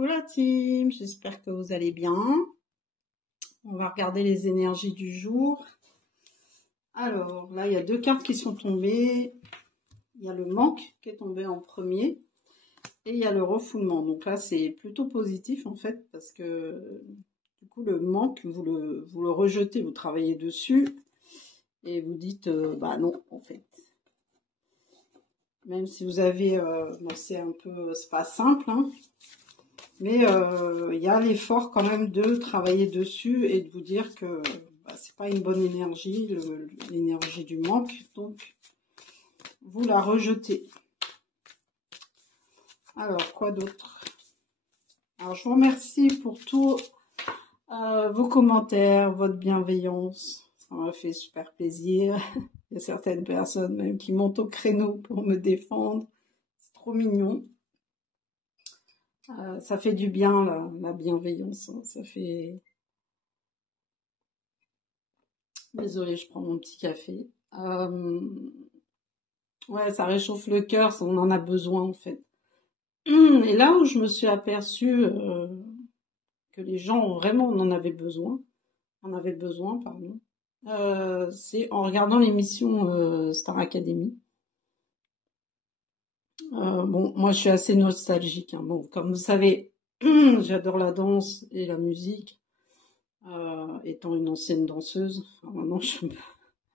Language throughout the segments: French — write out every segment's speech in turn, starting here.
Coucou la team, j'espère que vous allez bien. On va regarder les énergies du jour. Alors, là, il y a deux cartes qui sont tombées. Il y a le manque qui est tombé en premier et il y a le refoulement. Donc là, c'est plutôt positif en fait parce que du coup, le manque, vous le rejetez, vous travaillez dessus et vous dites, bah non, en fait. Même si vous avez, bon, c'est un peu, c'est pas simple, hein. Mais il y a l'effort quand même de travailler dessus et de vous dire que bah, c'est pas une bonne énergie, l'énergie du manque, donc vous la rejetez. Alors, quoi d'autre? Alors, je vous remercie pour tous vos commentaires, votre bienveillance. Ça m'a fait super plaisir. Il y a certaines personnes même qui montent au créneau pour me défendre. C'est trop mignon. Ça fait du bien, la bienveillance. Hein. Ça fait... Désolée, je prends mon petit café. Ouais, ça réchauffe le cœur, on en a besoin en fait. Et là où je me suis aperçue que les gens vraiment en avaient besoin, pardon, c'est en regardant l'émission Star Academy. Bon, moi je suis assez nostalgique. Hein. Bon, comme vous savez, j'adore la danse et la musique. Étant une ancienne danseuse, enfin, maintenant je suis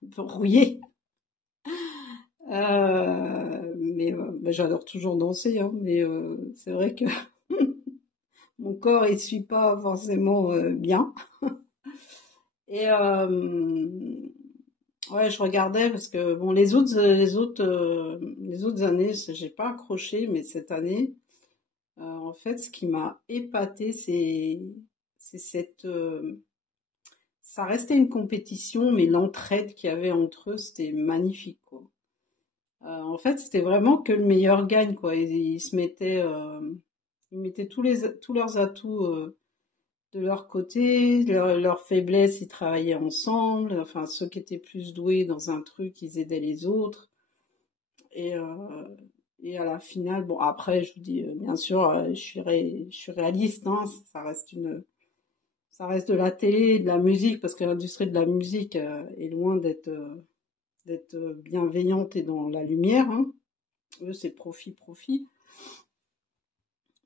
un peu rouillée. Mais bah, j'adore toujours danser, hein, mais c'est vrai que mon corps il suit pas forcément bien. Et ouais, je regardais parce que bon, les autres années, j'ai pas accroché, mais cette année, en fait, ce qui m'a épatée, c'est ça restait une compétition, mais l'entraide qu'il y avait entre eux, c'était magnifique, quoi. En fait, c'était vraiment que le meilleur gagne, quoi. Ils mettaient tous leurs atouts de leur côté, leurs faiblesses, ils travaillaient ensemble. Enfin, ceux qui étaient plus doués dans un truc, ils aidaient les autres. Et, euh, et à la finale, bon, après, je vous dis, bien sûr, je suis réaliste, hein, ça reste de la télé, et de la musique, parce que l'industrie de la musique est loin d'être bienveillante et dans la lumière, hein. Eux, c'est profit, profit.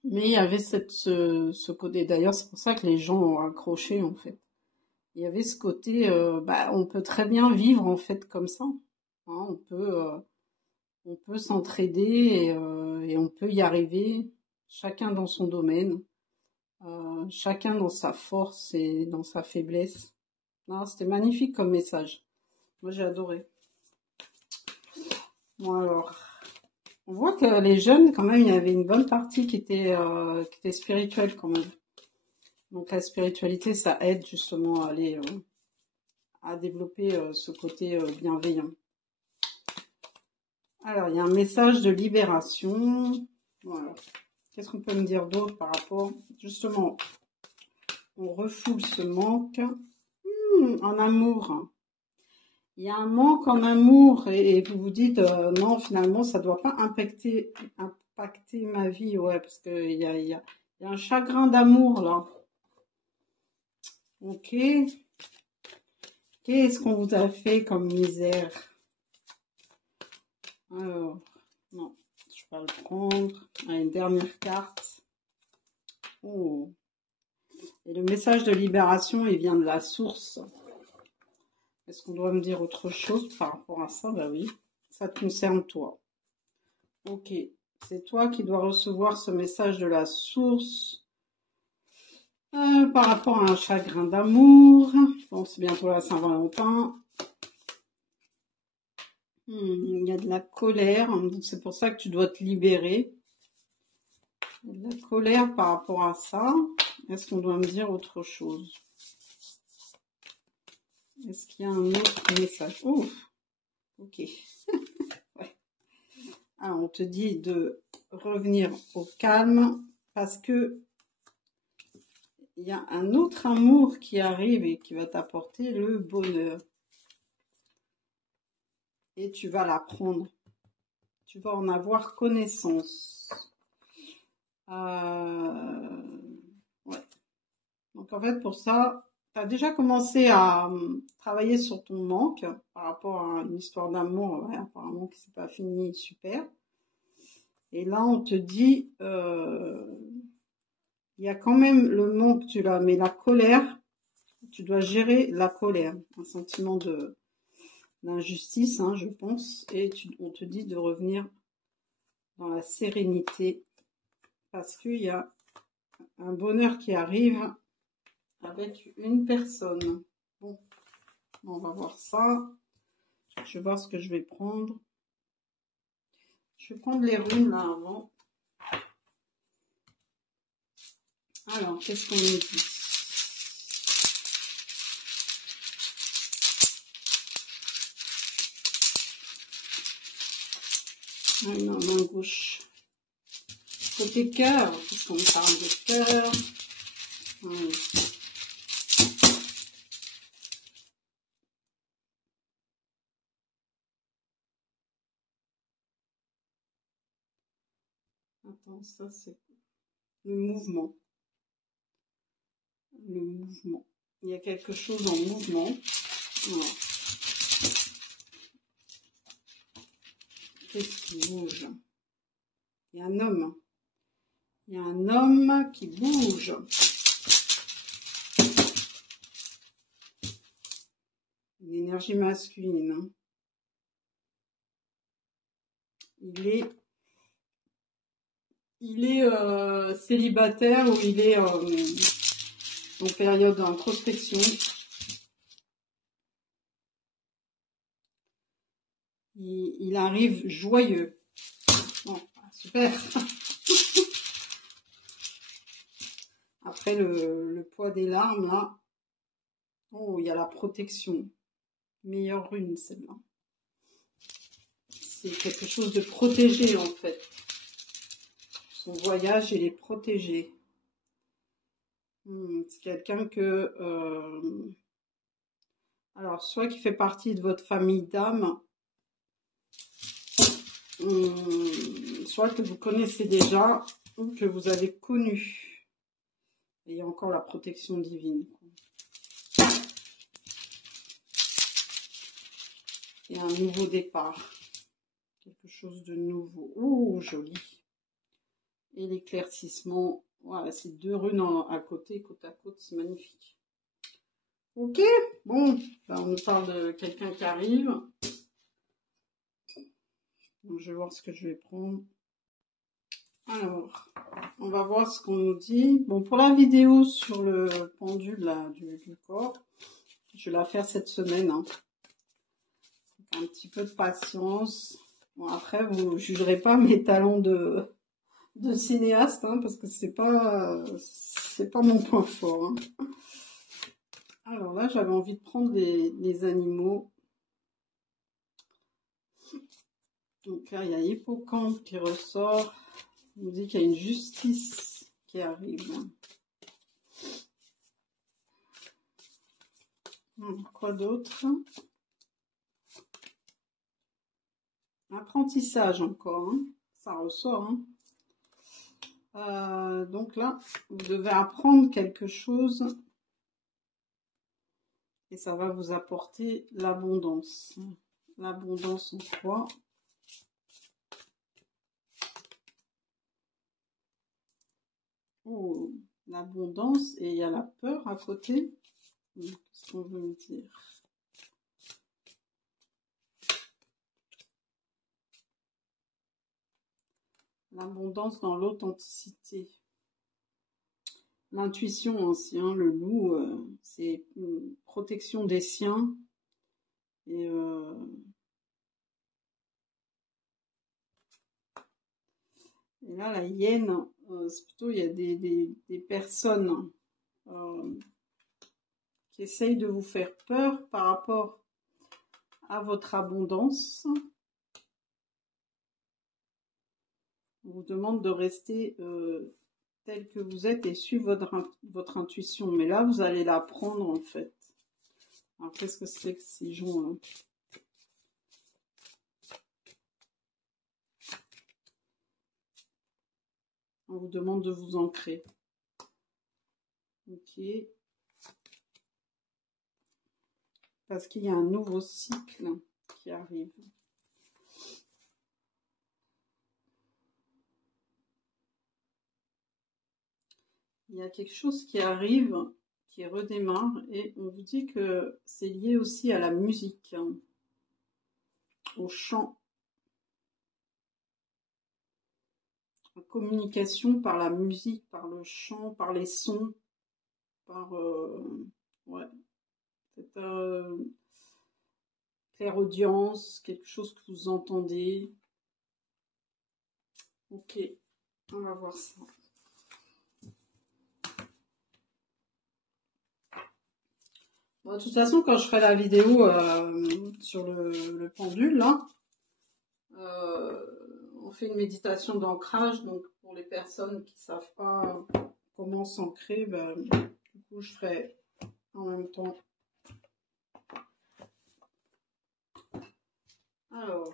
Mais il y avait ce côté. D'ailleurs, c'est pour ça que les gens ont accroché, en fait. Il y avait ce côté, bah, on peut très bien vivre, en fait, comme ça. Hein, on peut s'entraider et on peut y arriver, chacun dans son domaine, chacun dans sa force et dans sa faiblesse. Non, c'était magnifique comme message. Moi, j'ai adoré. Bon, alors. On voit que les jeunes, quand même, il y avait une bonne partie qui était spirituelle quand même. Donc la spiritualité, ça aide justement à aller à développer ce côté bienveillant. Alors, il y a un message de libération. Voilà. Qu'est-ce qu'on peut me dire d'autre par rapport? Justement, on refoule ce manque en amour. Il y a un manque en amour et vous vous dites non, finalement, ça doit pas impacter ma vie, ouais, parce que il y a un chagrin d'amour là. Ok. Qu'est-ce qu'on vous a fait comme misère? Alors, non, je vais le prendre. Allez, une dernière carte. Oh. Et le message de libération, il vient de la source. Est-ce qu'on doit me dire autre chose par rapport à ça? Bah oui, ça te concerne toi. Ok, c'est toi qui dois recevoir ce message de la source par rapport à un chagrin d'amour. Bon, c'est bientôt la Saint-Valentin. Il y a de la colère, donc c'est pour ça que tu dois te libérer. Il y a de la colère par rapport à ça. Est-ce qu'on doit me dire autre chose? Est-ce qu'il y a un autre message? Oh, ok. Ouais. Alors, on te dit de revenir au calme parce que il y a un autre amour qui arrive et qui va t'apporter le bonheur. Et tu vas l'apprendre. Tu vas en avoir connaissance. Donc en fait, pour ça, tu as déjà commencé à travailler sur ton manque par rapport à une histoire d'amour, ouais, apparemment qui s'est pas fini super. Et là, on te dit, il y a quand même le manque, tu l'as, mais la colère, tu dois gérer la colère, un sentiment d'injustice, hein, je pense, et on te dit de revenir dans la sérénité parce qu'il y a un bonheur qui arrive avec une personne. Bon, on va voir ça. Je vais voir ce que je vais prendre. Je vais prendre les runes là avant. Alors, qu'est-ce qu'on me dit? Ah non, main gauche. Côté cœur, puisqu'on parle de cœur. Attends, ça c'est le mouvement. Le mouvement. Il y a quelque chose en mouvement. Voilà. Qu'est-ce qui bouge? Il y a un homme. Il y a un homme qui bouge. Une énergie masculine. Hein. Il est célibataire ou il est en période d'introspection. Il arrive joyeux. Bon, super. Après le poids des larmes, là. Oh, il y a la protection. Meilleure rune, celle-là. C'est quelque chose de protégé, en fait. Son voyage, il est protégé. C'est quelqu'un que... alors, soit qui fait partie de votre famille d'âme, soit que vous connaissez déjà, ou que vous avez connu. Et il y a encore la protection divine. Et un nouveau départ. Quelque chose de nouveau. Oh, joli. Et l'éclaircissement. Voilà, c'est deux runes à côté, côte à côte, c'est magnifique. Ok, bon, ben on nous parle de quelqu'un qui arrive. Donc, je vais voir ce que je vais prendre. Alors, on va voir ce qu'on nous dit. Bon, pour la vidéo sur le pendule là, du corps, je vais la faire cette semaine. Hein. Un petit peu de patience. Bon, après, vous ne jugerez pas mes talents de cinéaste, hein, parce que c'est pas mon point fort. Hein. Alors là, j'avais envie de prendre les animaux. Donc là, il y a Hippocampe qui ressort. On nous dit qu'il y a une justice qui arrive. Quoi d'autre? Apprentissage encore. Hein. Ça ressort. Hein. Donc là, vous devez apprendre quelque chose. Et ça va vous apporter l'abondance. L'abondance en quoi? Oh, l'abondance, et il y a la peur à côté. Qu'est-ce qu'on veut me dire? L'abondance dans l'authenticité. L'intuition aussi, hein, le loup, c'est une protection des siens. Et là, la hyène, c'est plutôt, il y a des personnes qui essayent de vous faire peur par rapport à votre abondance. On vous demande de rester tel que vous êtes et suivre votre intuition. Mais là, vous allez l'apprendre en fait. Alors, qu'est-ce que c'est que ces gens-là? On vous demande de vous ancrer. Ok. parce qu'il y a un nouveau cycle qui arrive. Il y a quelque chose qui arrive, qui redémarre, et on vous dit que c'est lié aussi à la musique, hein, au chant, la communication par la musique, par le chant, par les sons, par ouais, cette clairaudience, quelque chose que vous entendez. Ok, on va voir ça. Bon, de toute façon, quand je ferai la vidéo sur le pendule, là, on fait une méditation d'ancrage. Donc, pour les personnes qui ne savent pas comment s'ancrer, ben, du coup, je ferai en même temps. Alors,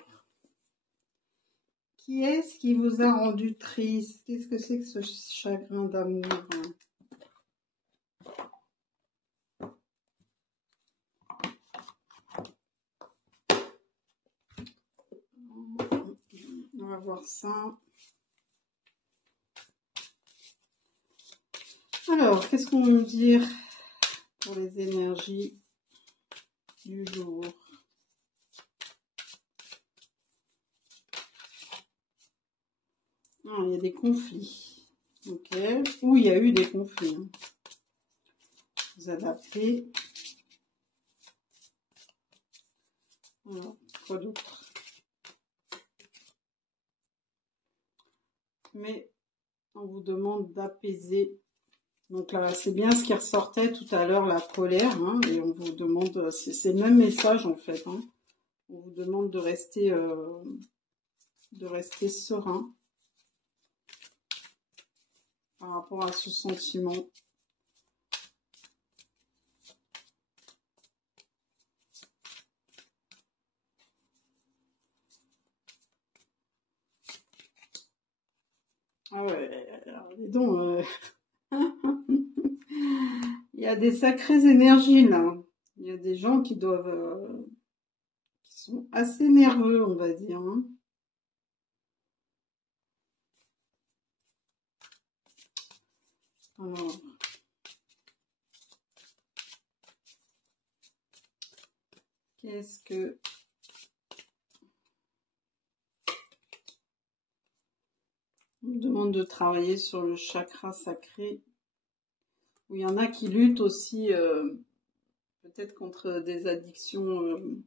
qui est-ce qui vous a rendu triste? Qu'est-ce que c'est que ce chagrin d'amour, hein? On va voir ça. Alors, qu'est-ce qu'on veut dire pour les énergies du jour? Ah, il y a des conflits. Ok. Ou il y a eu des conflits. Hein. Vous adaptez. Voilà. Quoi d'autre? Mais on vous demande d'apaiser. Donc là, c'est bien ce qui ressortait tout à l'heure, la colère. Hein, et on vous demande, c'est le même message en fait. Hein, on vous demande de rester serein par rapport à ce sentiment. Ah ouais, alors, dis donc, il y a des sacrées énergies là. Il y a des gens qui doivent, qui sont assez nerveux, on va dire. Hein. Alors, qu'est-ce que... On me demande de travailler sur le chakra sacré. Où il y en a qui luttent aussi peut-être contre des addictions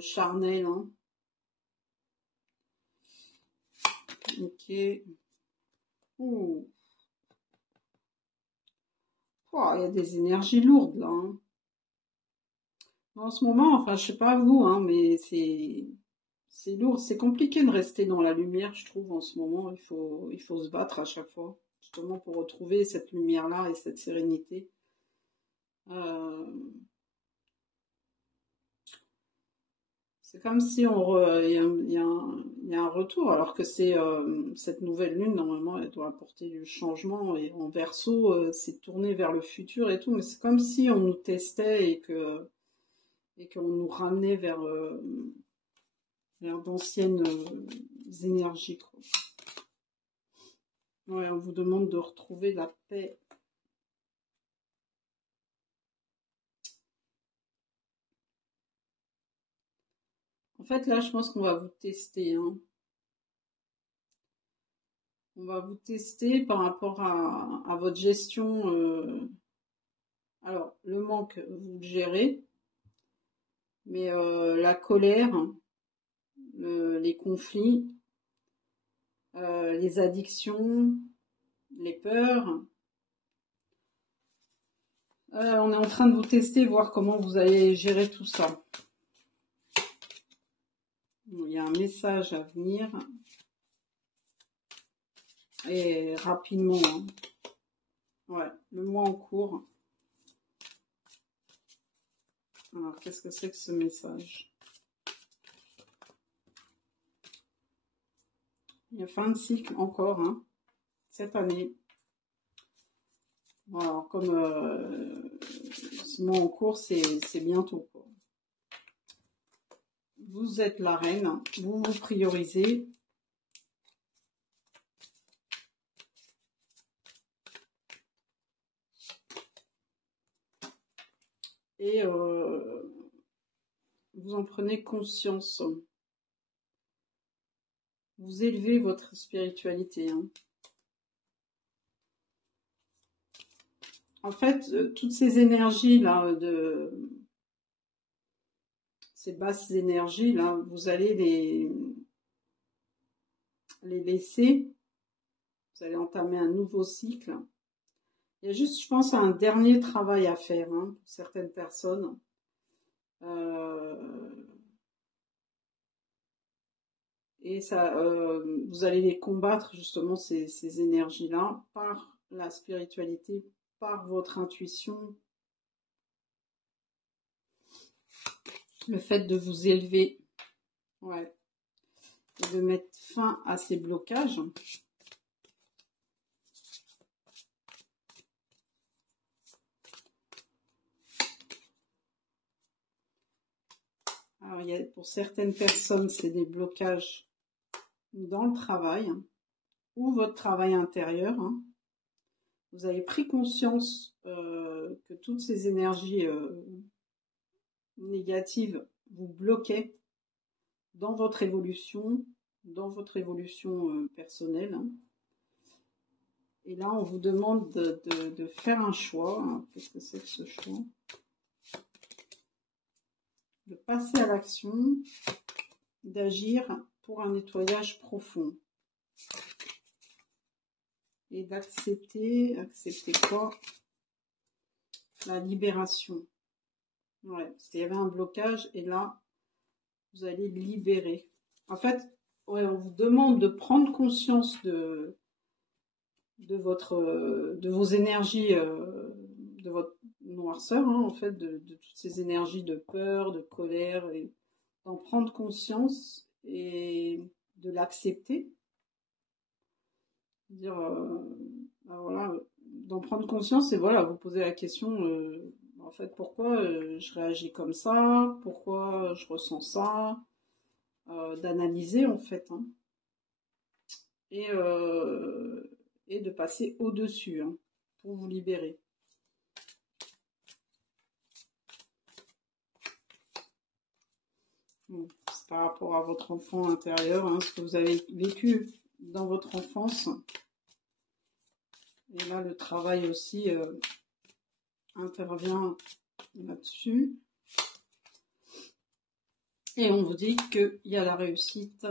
charnelles. Hein. Ok. Ouh. Oh, il y a des énergies lourdes là. Hein. En ce moment, enfin, je sais pas vous, hein, mais c'est lourd, c'est compliqué de rester dans la lumière, je trouve, en ce moment. Il faut se battre à chaque fois, justement pour retrouver cette lumière-là et cette sérénité. C'est comme si il y a un retour, alors que c'est cette nouvelle lune, normalement, elle doit apporter du changement. Et en Verseau, c'est tourné vers le futur et tout, mais c'est comme si on nous testait et qu'on nous ramenait vers d'anciennes énergies, quoi. Ouais, on vous demande de retrouver la paix. En fait, là, je pense qu'on va vous tester. Hein. On va vous tester par rapport à votre gestion. Alors, le manque, vous le gérez. Mais la colère, les conflits, les addictions, les peurs, on est en train de vous tester, voir comment vous allez gérer tout ça. Il y a un message à venir. Et rapidement. Hein. Ouais, le mois en cours. Alors, qu'est-ce que c'est que ce message? Il y a fin de cycle encore, hein, cette année. Alors, comme avancement en cours, c'est bientôt, quoi. Vous êtes la reine, vous vous priorisez. Et vous en prenez conscience. Vous élevez votre spiritualité, hein. En fait, toutes ces énergies-là, ces basses énergies-là, vous allez les laisser. Vous allez entamer un nouveau cycle. Il y a juste, je pense, un dernier travail à faire, hein, pour certaines personnes. Et ça, vous allez les combattre, justement, ces énergies-là, par la spiritualité, par votre intuition, le fait de vous élever, ouais, et de mettre fin à ces blocages. Alors, pour certaines personnes, c'est des blocages dans le travail, hein, ou votre travail intérieur, hein. Vous avez pris conscience que toutes ces énergies négatives vous bloquaient dans votre évolution personnelle, hein. Et là, on vous demande de faire un choix, hein. Qu'est-ce que c'est que ce choix? De passer à l'action, d'agir pour un nettoyage profond. Et d'accepter quoi? La libération. Ouais, parce qu'il y avait un blocage et là, vous allez libérer. En fait, ouais, on vous demande de prendre conscience de vos énergies, de votre noirceur, hein, en fait, de toutes ces énergies de peur, de colère, et d'en prendre conscience et de l'accepter. Dire, ben voilà, d'en prendre conscience et voilà, vous poser la question, en fait, pourquoi je réagis comme ça, pourquoi je ressens ça, d'analyser en fait, hein, et de passer au-dessus, hein, pour vous libérer. Bon, c'est par rapport à votre enfant intérieur, hein, ce que vous avez vécu dans votre enfance. Et là, le travail aussi intervient là-dessus. Et on vous dit qu'il y a la réussite.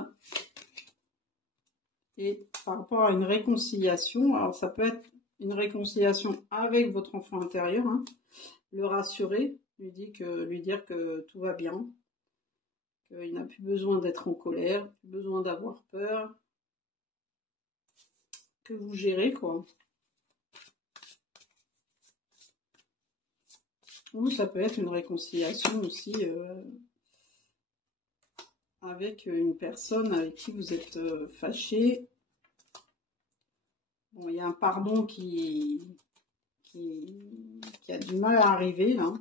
Et par rapport à une réconciliation, alors ça peut être une réconciliation avec votre enfant intérieur, hein, le rassurer, lui dire que tout va bien, qu'il n'a plus besoin d'être en colère, plus besoin d'avoir peur, que vous gérez, quoi. Ou ça peut être une réconciliation aussi avec une personne avec qui vous êtes fâché. Bon, il y a un pardon qui a du mal à arriver, là.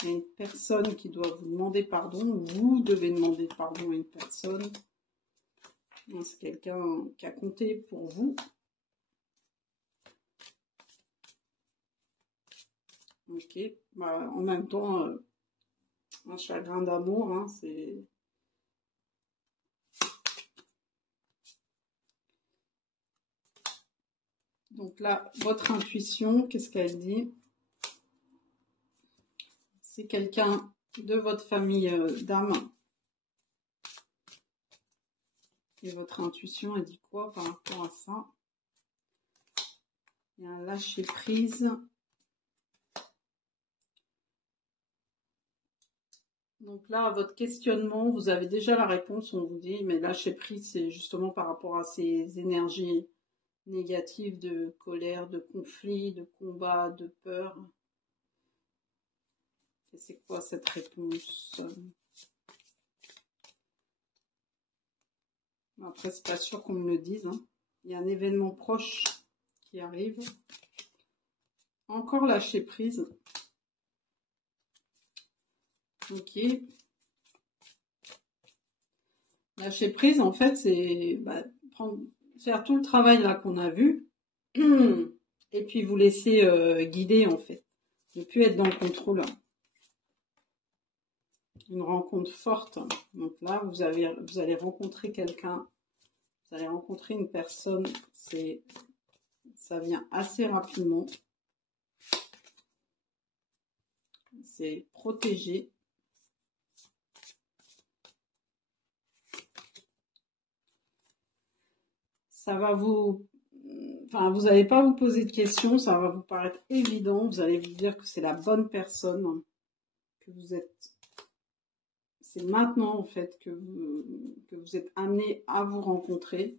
Il y a une personne qui doit vous demander pardon, ou vous devez demander pardon à une personne. C'est quelqu'un qui a compté pour vous. Ok, bah, en même temps, un chagrin d'amour, hein, c'est... Donc là, votre intuition, qu'est-ce qu'elle dit? C'est quelqu'un de votre famille d'âme. Et votre intuition, elle dit quoi par rapport à ça? Il y a un lâcher prise. Donc là, votre questionnement, vous avez déjà la réponse, on vous dit, mais lâcher prise, c'est justement par rapport à ces énergies négatives de colère, de conflit, de combat, de peur. Et c'est quoi cette réponse? Après, c'est pas sûr qu'on me le dise, hein. Il y a un événement proche qui arrive. Encore lâcher prise. Ok. Lâcher prise, en fait, c'est faire tout le travail là qu'on a vu, et puis vous laisser guider, en fait. Ne plus être dans le contrôle. Une rencontre forte. Donc là, vous allez rencontrer quelqu'un, vous allez rencontrer une personne, ça vient assez rapidement. C'est protégé. Ça va vous n'allez pas vous poser de questions, ça va vous paraître évident, vous allez vous dire que c'est la bonne personne, que vous êtes, c'est maintenant en fait que vous êtes amené à vous rencontrer.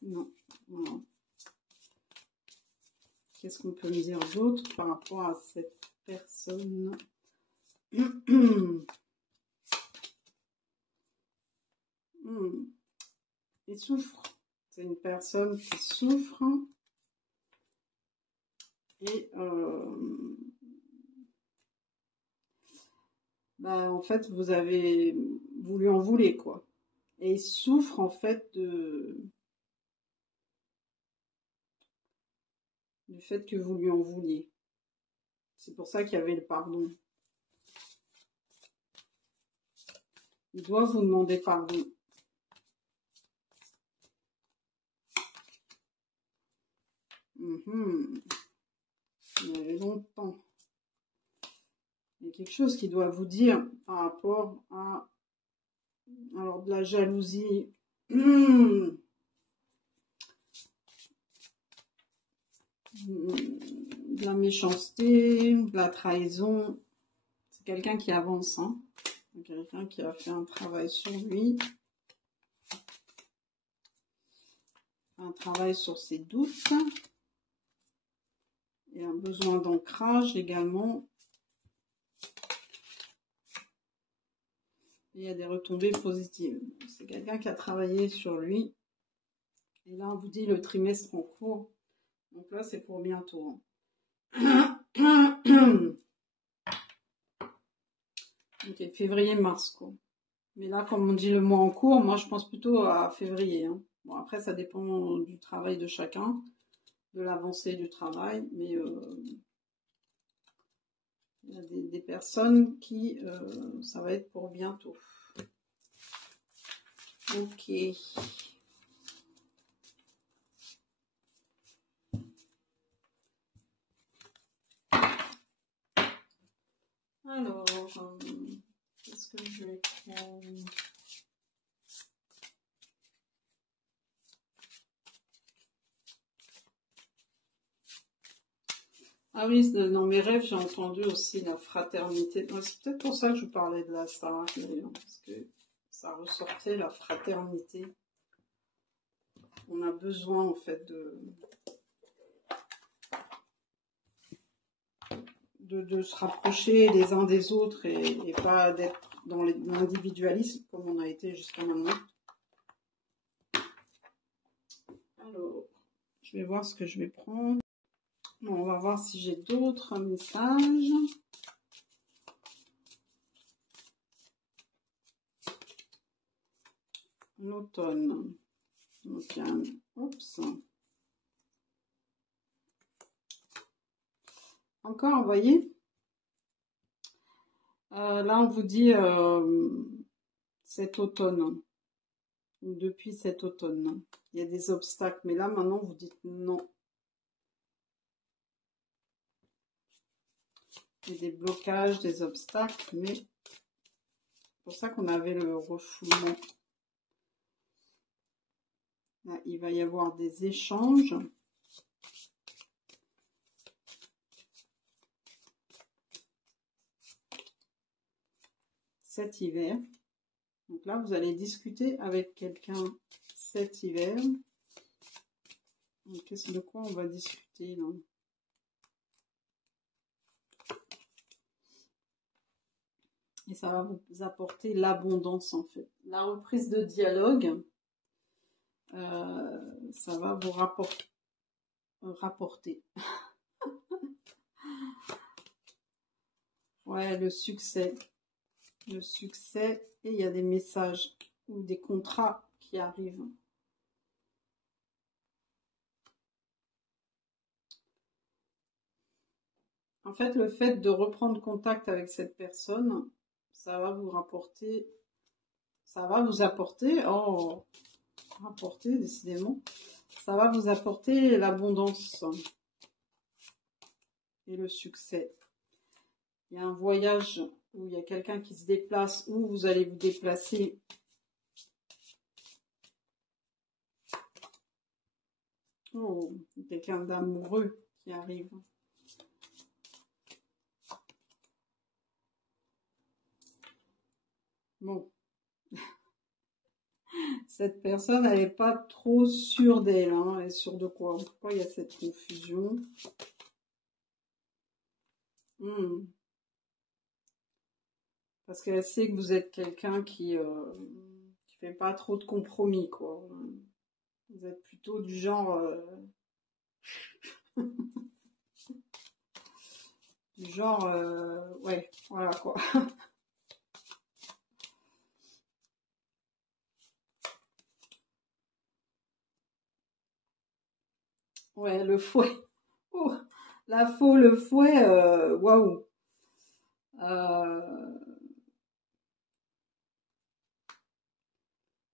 Non, voilà. Qu'est-ce qu'on peut me dire d'autre par rapport à cette personne? Il souffre. C'est une personne qui souffre. Et en fait, vous lui en voulez, quoi. Et il souffre, en fait, du fait que vous lui en vouliez. C'est pour ça qu'il y avait le pardon. Il doit vous demander pardon. Il y avait longtemps. Il y a quelque chose qu'il doit vous dire par rapport à... Alors, de la jalousie. De la méchanceté, de la trahison. C'est quelqu'un qui avance, hein. Quelqu'un qui a fait un travail sur lui. Un travail sur ses doutes. Et un besoin d'ancrage également. Et il y a des retombées positives. C'est quelqu'un qui a travaillé sur lui. Et là, on vous dit le trimestre en cours. Donc là, c'est pour bientôt. Ok, février-mars, quoi. Mais là, comme on dit le mois en cours, moi, je pense plutôt à février. Hein. Bon, après, ça dépend du travail de chacun, de l'avancée du travail. Mais il y a des personnes qui... ça va être pour bientôt. Ok. Alors, qu'est-ce que je vais prendre? Ah oui, dans mes rêves, j'ai entendu aussi la fraternité. C'est peut-être pour ça que je parlais de la star, d'ailleurs, parce que ça ressortait la fraternité. On a besoin, en fait, de se rapprocher les uns des autres et pas d'être dans l'individualisme comme on a été jusqu'à maintenant. Alors, je vais voir ce que je vais prendre. Bon, on va voir si j'ai d'autres messages. L'automne. Donc, oups. Encore, vous voyez, là, on vous dit cet automne, ou depuis cet automne. Il y a des obstacles, mais là, maintenant, vous dites non. Il y a des blocages, des obstacles, mais c'est pour ça qu'on avait le refoulement. Là, il va y avoir des échanges. Cet hiver. Donc là, vous allez discuter avec quelqu'un cet hiver. De quoi on va discuter là? Et ça va vous apporter l'abondance en fait. La reprise de dialogue, ça va vous rapporter. Ouais, le succès. Le succès, et il y a des messages ou des contrats qui arrivent. En fait, le fait de reprendre contact avec cette personne, ça va vous rapporter, ça va vous apporter, oh, rapporter décidément, ça va vous apporter l'abondance et le succès. Il y a un voyage où il y a quelqu'un qui se déplace, où vous allez vous déplacer. Oh, quelqu'un d'amoureux qui arrive. Bon, cette personne, elle n'est pas trop sûre d'elle, hein. Elle est sûre de quoi? Pourquoi il y a cette confusion? Parce qu'elle sait que vous êtes quelqu'un qui fait pas trop de compromis, quoi. Vous êtes plutôt du genre, ouais, voilà quoi. Ouais, le fouet. Oh, la faux, le fouet, waouh. Euh,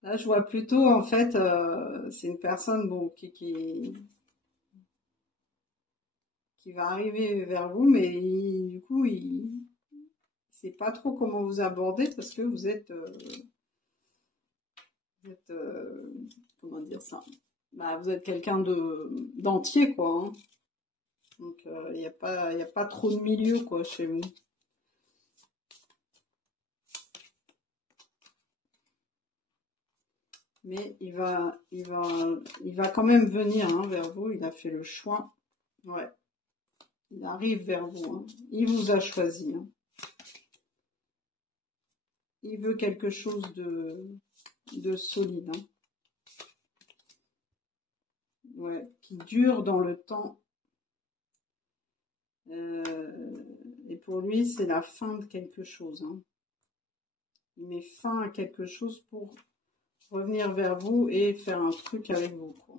Là, je vois plutôt, en fait, c'est une personne, bon, qui va arriver vers vous, mais du coup, il sait pas trop comment vous aborder parce que vous êtes, comment dire ça? Bah, vous êtes quelqu'un d'entier, quoi, hein. Donc, il y a pas trop de milieu, quoi, chez vous. Mais il va quand même venir, hein, vers vous. Il a fait le choix. Ouais, il arrive vers vous, hein. Il vous a choisi, hein. Il veut quelque chose de solide, hein. Ouais, qui dure dans le temps. Et pour lui, c'est la fin de quelque chose, hein. Il met fin à quelque chose pour revenir vers vous et faire un truc avec vous, quoi.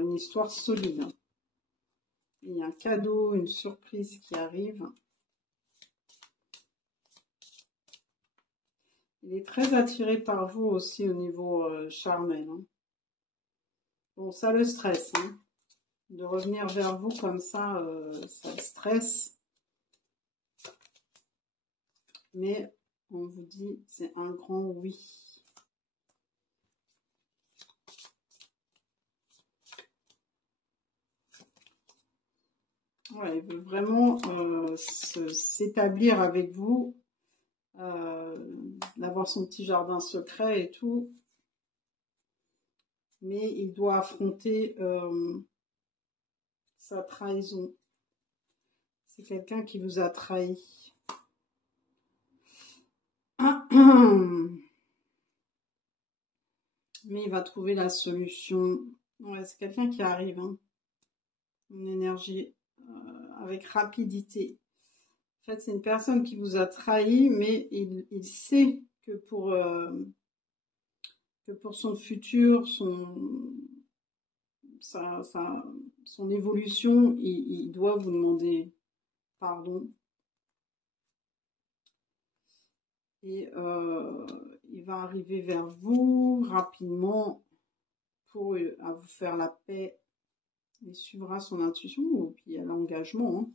Une histoire solide, hein. Il y a un cadeau, une surprise qui arrive. Il est très attiré par vous aussi au niveau charnel, hein. Bon, ça le stresse, hein. De revenir vers vous comme ça le stresse. Mais on vous dit, c'est un grand oui. Ouais, il veut vraiment s'établir avec vous, d'avoir son petit jardin secret et tout. Mais il doit affronter sa trahison. C'est quelqu'un qui vous a trahi. Mais il va trouver la solution. Ouais, c'est quelqu'un qui arrive, hein. Une énergie avec rapidité. En fait, c'est une personne qui vous a trahi, mais il sait que pour son futur, sa, sa- son évolution, il doit vous demander pardon. Et il va arriver vers vous rapidement pour à vous faire la paix. Il suivra son intuition, et puis il y a l'engagement, hein.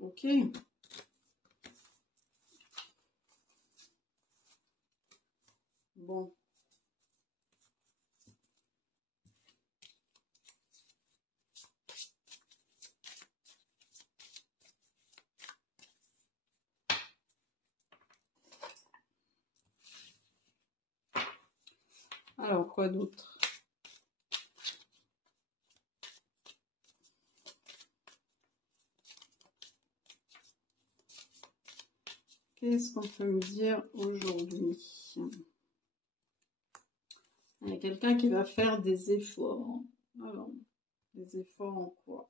Ok. Bon. Alors, quoi d'autre? Qu'est-ce qu'on peut me dire aujourd'hui? Il y a quelqu'un qui va faire des efforts. Alors, des efforts en quoi?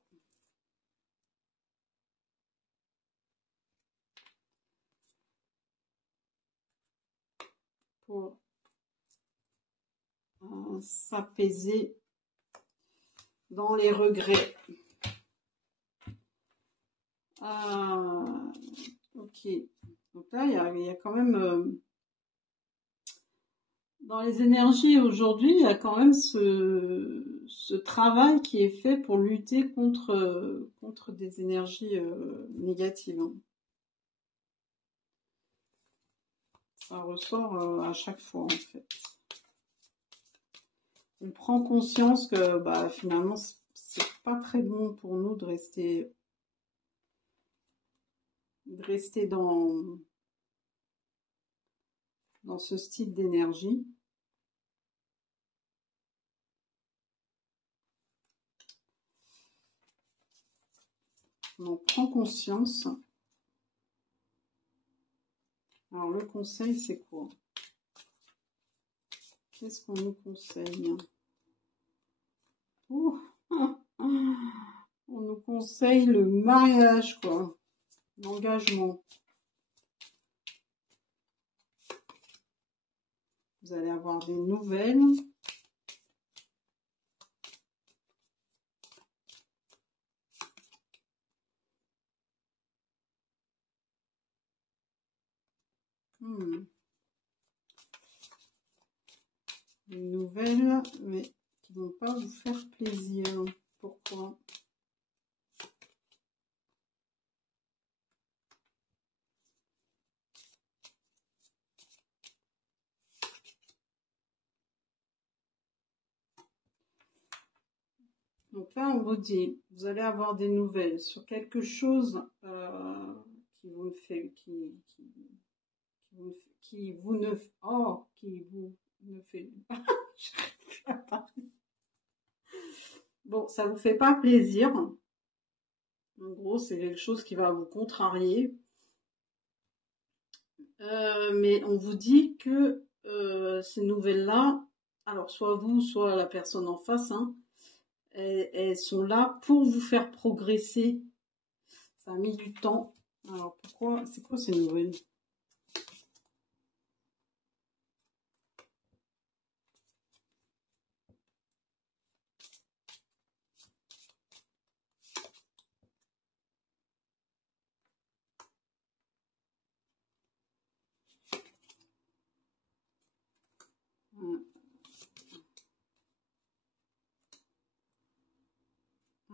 pour s'apaiser dans les regrets. Ok. Donc là, il y a quand même... dans les énergies aujourd'hui, il y a quand même ce travail qui est fait pour lutter contre des énergies négatives. Hein. Ça ressort à chaque fois, en fait. On prend conscience que bah, finalement, c'est pas très bon pour nous de rester dans ce style d'énergie. On en prend conscience. Alors le conseil, c'est quoi? Qu'est-ce qu'on nous conseille? Ouh. On nous conseille le mariage, quoi. L'engagement. Vous allez avoir des nouvelles. Des nouvelles, mais qui ne vont pas vous faire plaisir. Pourquoi? Donc là, on vous dit, vous allez avoir des nouvelles sur quelque chose qui vous fait, qui vous ne, oh, qui vous ne fait, bon, ça vous fait pas plaisir. En gros, c'est quelque chose qui va vous contrarier. Mais on vous dit que ces nouvelles-là, alors soit vous, soit la personne en face, hein, elles sont là pour vous faire progresser. Ça a mis du temps. Alors pourquoi? C'est quoi ces nouvelles?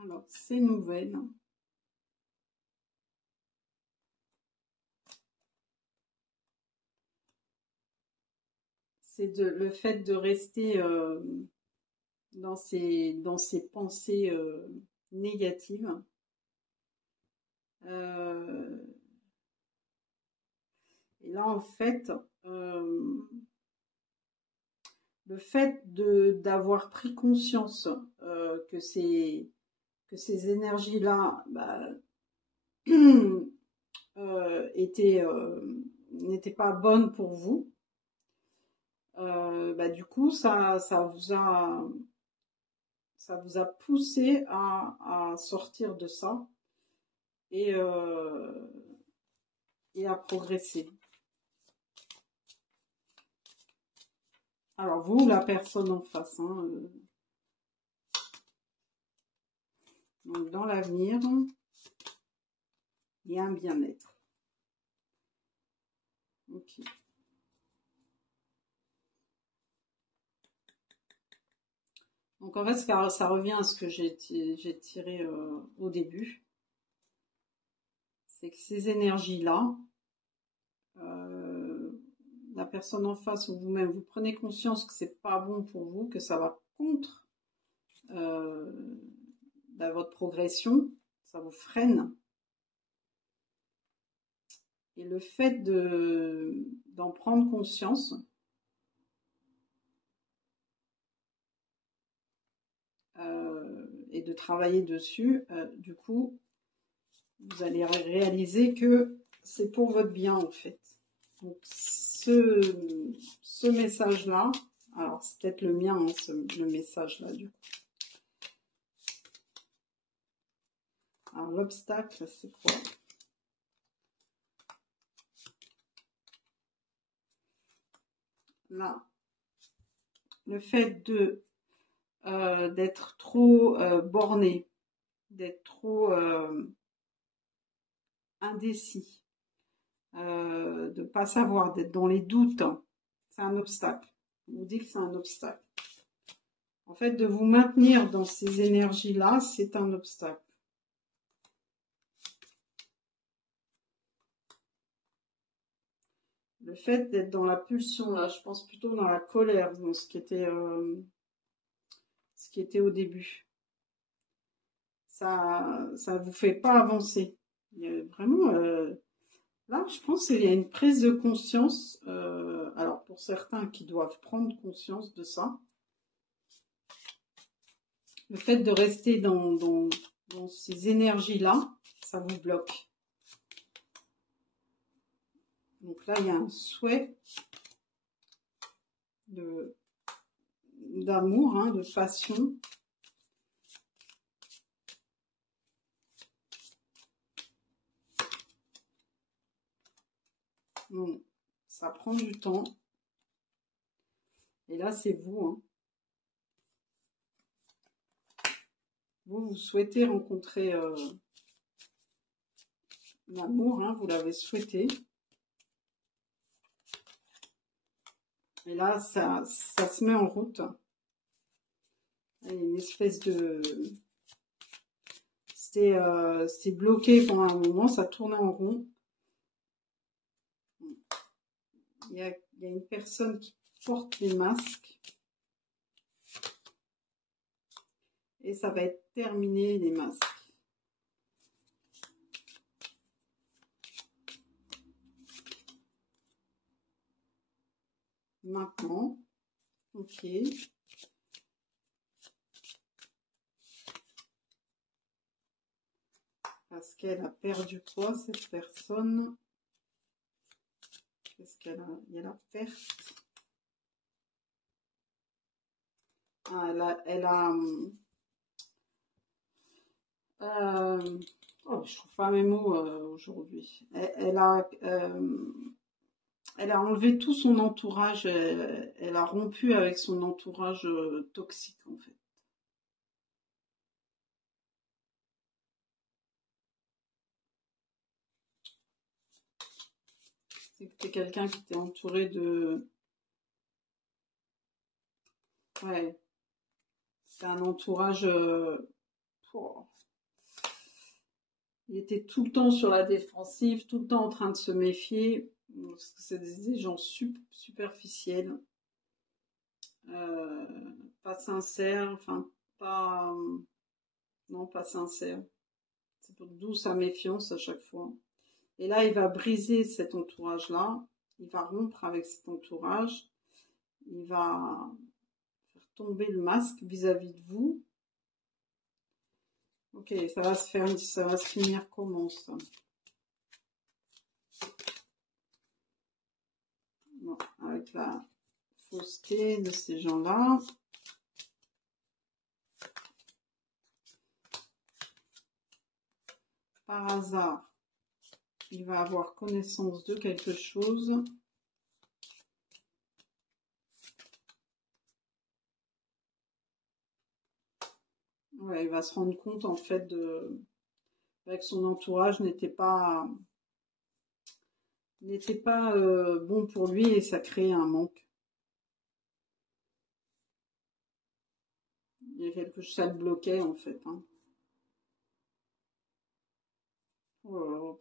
Alors, ces nouvelles, c'est le fait de rester dans ces pensées négatives. Et là, en fait, le fait d'avoir pris conscience que ces énergies-là bah, n'étaient pas bonnes pour vous, bah, du coup, ça vous a poussé à sortir de ça et à progresser. Alors vous, la personne en face, hein, donc dans l'avenir, il y a un bien-être. Ok. Donc en fait, ça revient à ce que j'ai tiré au début. C'est que ces énergies-là, la personne en face ou vous-même, vous prenez conscience que c'est pas bon pour vous, que ça va contre votre progression, ça vous freine. Et le fait d'en prendre conscience, et de travailler dessus, du coup, vous allez réaliser que c'est pour votre bien en fait. Donc ce message-là, alors c'est peut-être le mien, hein, le message-là du coup. Alors l'obstacle, c'est quoi? là, le fait de d'être trop borné, d'être trop indécis, de pas savoir, d'être dans les doutes, hein, c'est un obstacle. On vous dit que c'est un obstacle. En fait, de vous maintenir dans ces énergies-là, c'est un obstacle. Le fait d'être dans la pulsion, là, je pense plutôt dans la colère, dans ce qui était au début. Ça vous fait pas avancer. Il y a vraiment, là, je pense qu'il y a une prise de conscience. Alors, pour certains qui doivent prendre conscience de ça, le fait de rester dans ces énergies-là, ça vous bloque. Donc là, il y a un souhait d'amour, hein, de passion. Bon, ça prend du temps. Et là, c'est vous. Hein. Vous souhaitez rencontrer l'amour, hein, vous l'avez souhaité. Et là, ça se met en route. Il y a une espèce de... C'était bloqué pendant un moment, ça tournait en rond. Il y a une personne qui porte les masques. Et ça va être terminé, les masques. Maintenant, ok. Parce qu'elle a perdu quoi, cette personne? Qu'est-ce qu'elle a? Il y a la perte. Ah, elle a oh, je trouve pas mes mots aujourd'hui. Elle a enlevé tout son entourage. Elle a rompu avec son entourage toxique, en fait. C'était quelqu'un qui était entouré de... Ouais. C'est un entourage... Oh. Il était tout le temps sur la défensive, tout le temps en train de se méfier. Parce que c'est des gens superficiels. Pas sincères. Enfin, pas... Non, pas sincères. C'est d'où sa méfiance à chaque fois. Et là, il va briser cet entourage-là. Il va rompre avec cet entourage. Il va faire tomber le masque vis-à-vis de vous. Ok, ça va se finir comment ça? Bon, avec la fausseté de ces gens-là. Par hasard, il va avoir connaissance de quelque chose. Ouais, il va se rendre compte en fait que son entourage n'était pas bon pour lui et ça crée un manque. Il y a quelque chose, ça le bloquait en fait. Hein. Oh,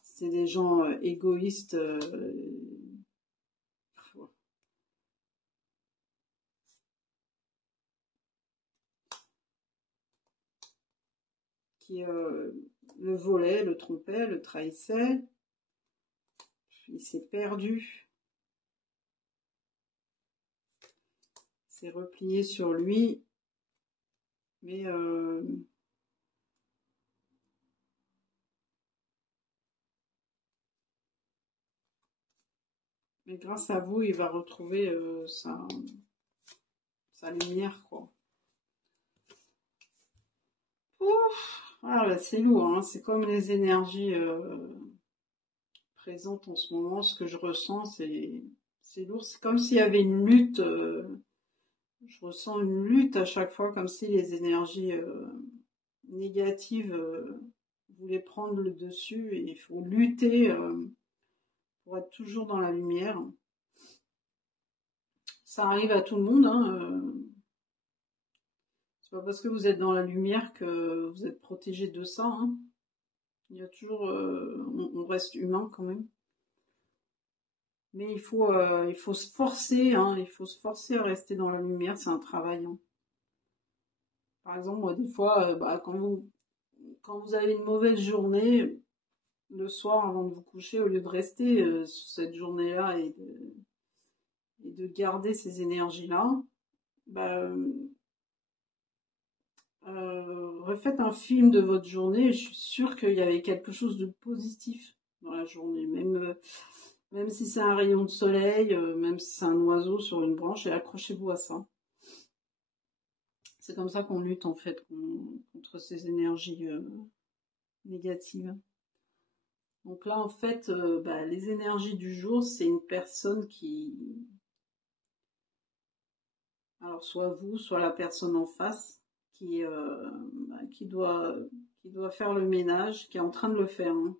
c'est des gens égoïstes. Qui le volait, le trompait, le trahissait. Il s'est perdu. Il s'est replié sur lui. Mais grâce à vous, il va retrouver sa lumière, quoi. Ouf, ah, bah, c'est lourd, hein. C'est comme les énergies présentes en ce moment. Ce que je ressens, c'est C'est lourd, c'est comme s'il y avait une lutte. Je ressens une lutte à chaque fois, comme si les énergies négatives voulaient prendre le dessus et il faut lutter pour être toujours dans la lumière. Ça arrive à tout le monde, hein. C'est pas parce que vous êtes dans la lumière que vous êtes protégé de ça, hein. Il y a toujours, on reste humain quand même. Mais il faut se forcer, hein. Il faut se forcer à rester dans la lumière. C'est un travail, hein. Par exemple, moi, des fois, quand vous avez une mauvaise journée, le soir avant de vous coucher, au lieu de rester sur cette journée-là et de garder ces énergies-là, bah, refaites un film de votre journée. Je suis sûre qu'il y avait quelque chose de positif dans la journée, même si c'est un rayon de soleil, même si c'est un oiseau sur une branche, et accrochez-vous à ça. C'est comme ça qu'on lutte en fait contre ces énergies négatives. Donc là en fait, les énergies du jour, c'est une personne alors soit vous, soit la personne en face, qui doit faire le ménage, qui est en train de le faire, hein,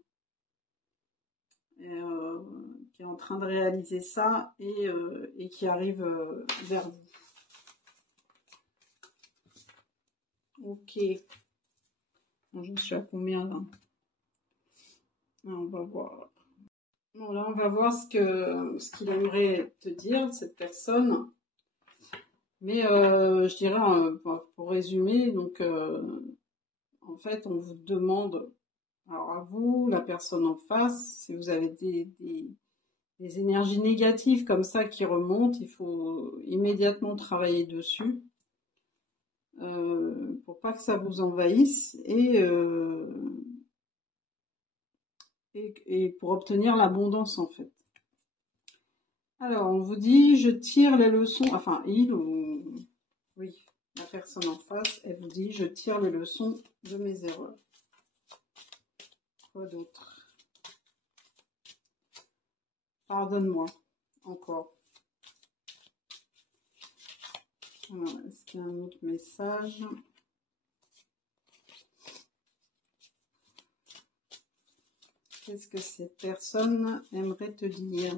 qui est en train de réaliser ça et qui arrive vers vous. Ok. Je suis à combien là? On va voir. Bon, là, on va voir ce qu'il aimerait te dire, cette personne. Mais je dirais, pour résumer, donc en fait, on vous demande, alors à vous, la personne en face, si vous avez des énergies négatives comme ça qui remontent, il faut immédiatement travailler dessus pour pas que ça vous envahisse et pour obtenir l'abondance en fait. Alors, on vous dit, je tire les leçons, enfin, oui, la personne en face, elle vous dit, je tire les leçons de mes erreurs. Quoi d'autre? Pardonne-moi, encore. Alors, est-ce qu'il y a un autre message? Qu'est-ce que cette personne aimerait te dire?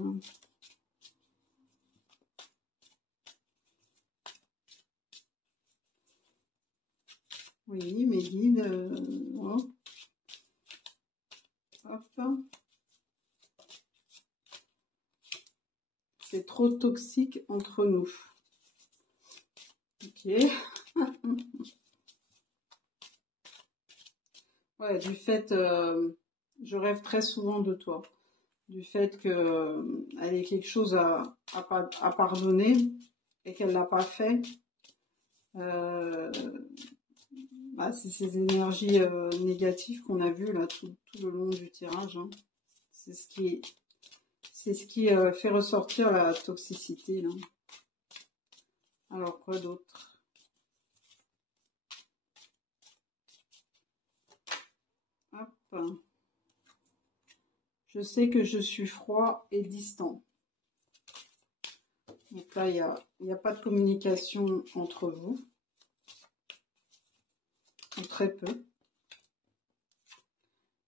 Oui, mes guides. Oh. Hop. C'est trop toxique entre nous. Ok. Ouais, du fait, je rêve très souvent de toi. Du fait qu'elle ait quelque chose à pardonner et qu'elle ne l'a pas fait. C'est ces énergies négatives qu'on a vues là tout le long du tirage, hein. C'est ce qui fait ressortir la toxicité là. Alors quoi d'autre? Hop. Je sais que je suis froid et distant. Donc là, il n'y a pas de communication entre vous. Ou très peu.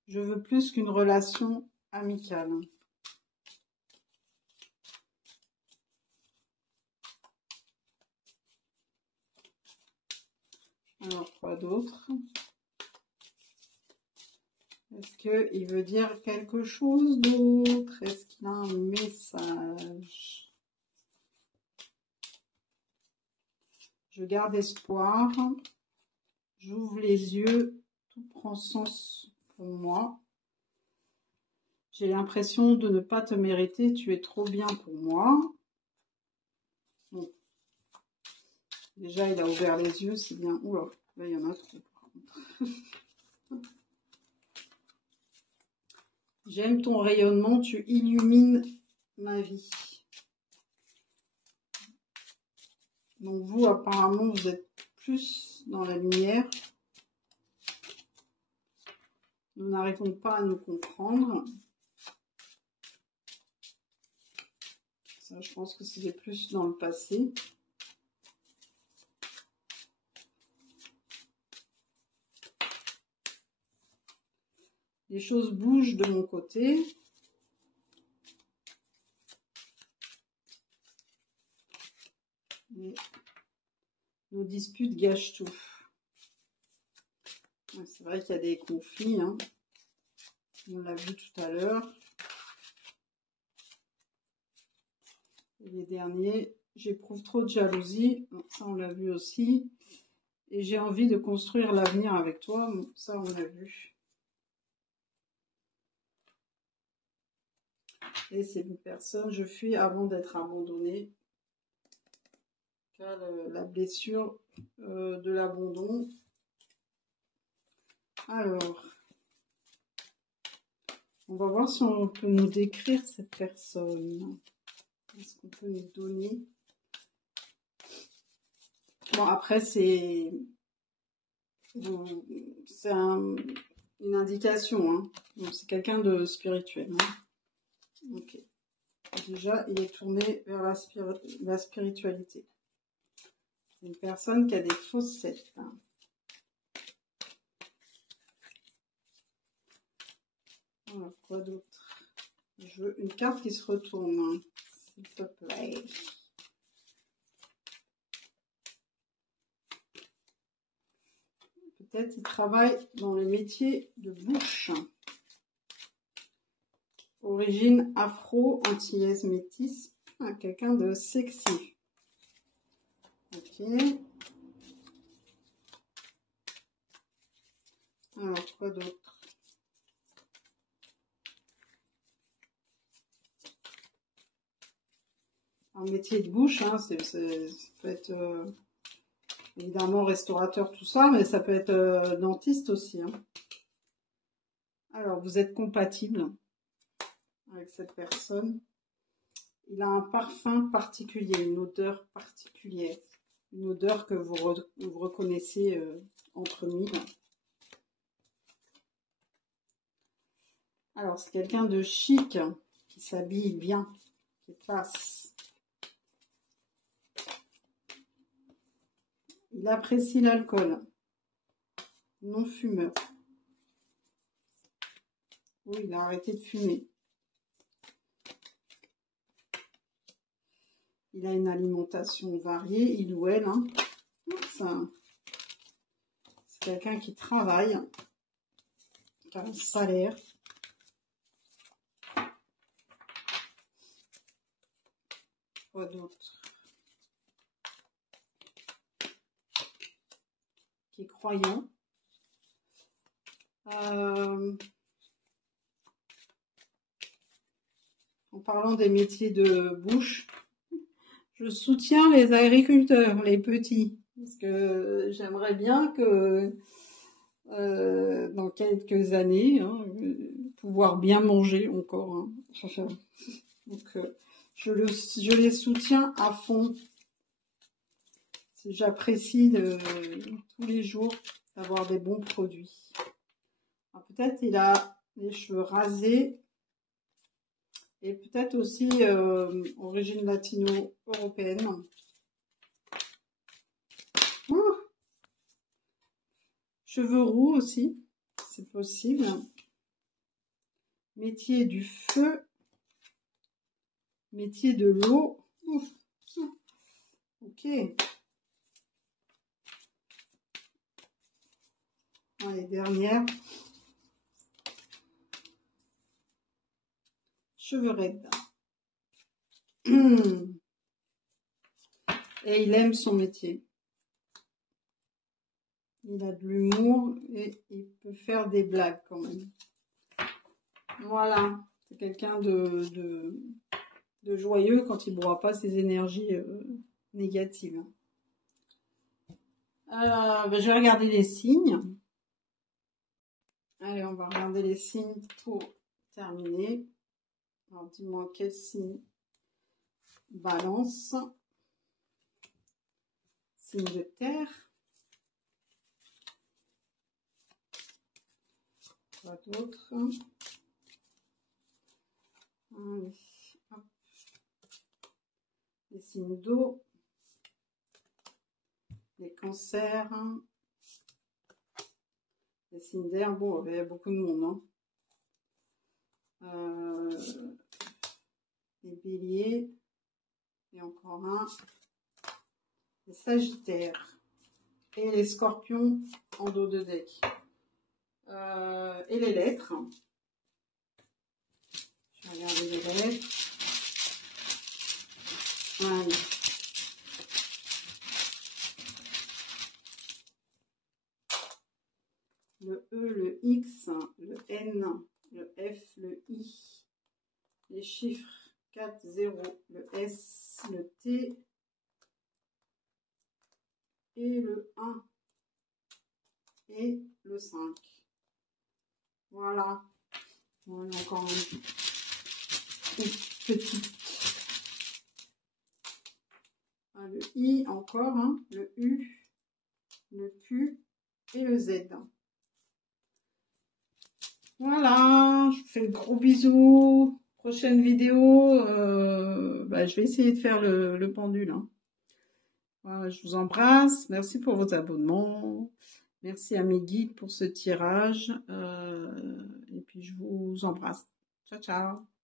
Je veux plus qu'une relation amicale. Alors, quoi d'autre? Est-ce qu'il veut dire quelque chose d'autre? Est-ce qu'il a un message? Je garde espoir. J'ouvre les yeux. Tout prend sens pour moi. J'ai l'impression de ne pas te mériter. Tu es trop bien pour moi. Bon. Déjà, il a ouvert les yeux. C'est bien. Oula, là, il y en a trop par contre. J'aime ton rayonnement. Tu illumines ma vie. Donc vous, apparemment, vous êtes plus dans la lumière. Nous n'arrivons pas à nous comprendre. Ça, je pense que c'était plus dans le passé. Les choses bougent de mon côté. Mais nos disputes gâchent tout. Ouais, c'est vrai qu'il y a des conflits, hein. On l'a vu tout à l'heure. Et les derniers, j'éprouve trop de jalousie. Ça, on l'a vu aussi. Et j'ai envie de construire l'avenir avec toi. Ça, on l'a vu. Et c'est une personne, je fuis avant d'être abandonnée. La blessure de l'abandon. Alors, on va voir si on peut nous décrire cette personne. Qu'est-ce qu'on peut nous donner? Bon, après, c'est une indication. Hein. C'est quelqu'un de spirituel. Hein. Ok. Déjà, il est tourné vers la spiritualité. C'est une personne qui a des faussettes. Hein. Voilà, quoi d'autre? Je veux une carte qui se retourne. Hein. S'il te plaît. Peut-être qu'il travaille dans le métier de bouche. Origine afro, antillaise, métisse. Ah, quelqu'un de sexy. Ok. Alors, quoi d'autre? Un métier de bouche, hein, ça peut être évidemment restaurateur, tout ça, mais ça peut être dentiste aussi. Hein. Alors, vous êtes compatible avec cette personne. Il a un parfum particulier, une odeur particulière. Une odeur que vous reconnaissez entre mille. Alors, c'est quelqu'un de chic, qui s'habille bien, qui passe. Il apprécie l'alcool. Non fumeur. Oui, il a arrêté de fumer. Il a une alimentation variée, il ou elle. Hein. C'est quelqu'un qui travaille, qui a un salaire. Quoi d'autre? Qui est croyant. En parlant des métiers de bouche, je soutiens les agriculteurs, les petits, parce que j'aimerais bien que dans quelques années, hein, pouvoir bien manger encore. Hein. Donc, je les soutiens à fond. J'apprécie tous les jours d'avoir des bons produits. Peut-être il a les cheveux rasés et peut-être aussi origine latino-européenne. Cheveux roux aussi, c'est possible. Métier du feu, métier de l'eau. Ok. Allez, dernière. Cheveux raides. Et il aime son métier. Il a de l'humour et il peut faire des blagues quand même. Voilà, c'est quelqu'un de joyeux quand il ne broie pas ses énergies négatives. Je vais regarder les signes. Allez, on va regarder les signes pour terminer. Alors, dis-moi quel signe? Balance. Signe de terre. Quoi d'autre? Allez, hop. les signes d'eau, les cancers, les signes d'air. Bon, il y a beaucoup de monde, hein. Les béliers, et encore un, les sagittaires, et les scorpions en dos de deck. Et les lettres. Je vais regarder les lettres. Voilà. Le E, le X, le N, le F, le I. Les chiffres 4, 0, le S, le T et le 1 et le 5. Voilà. Voilà encore une petite. Le I encore, hein, le U, le Q et le Z. Voilà, je vous fais de gros bisous. Prochaine vidéo, je vais essayer de faire le pendule. Hein. Voilà, je vous embrasse. Merci pour vos abonnements. Merci à mes guides pour ce tirage. Et puis je vous embrasse. Ciao, ciao.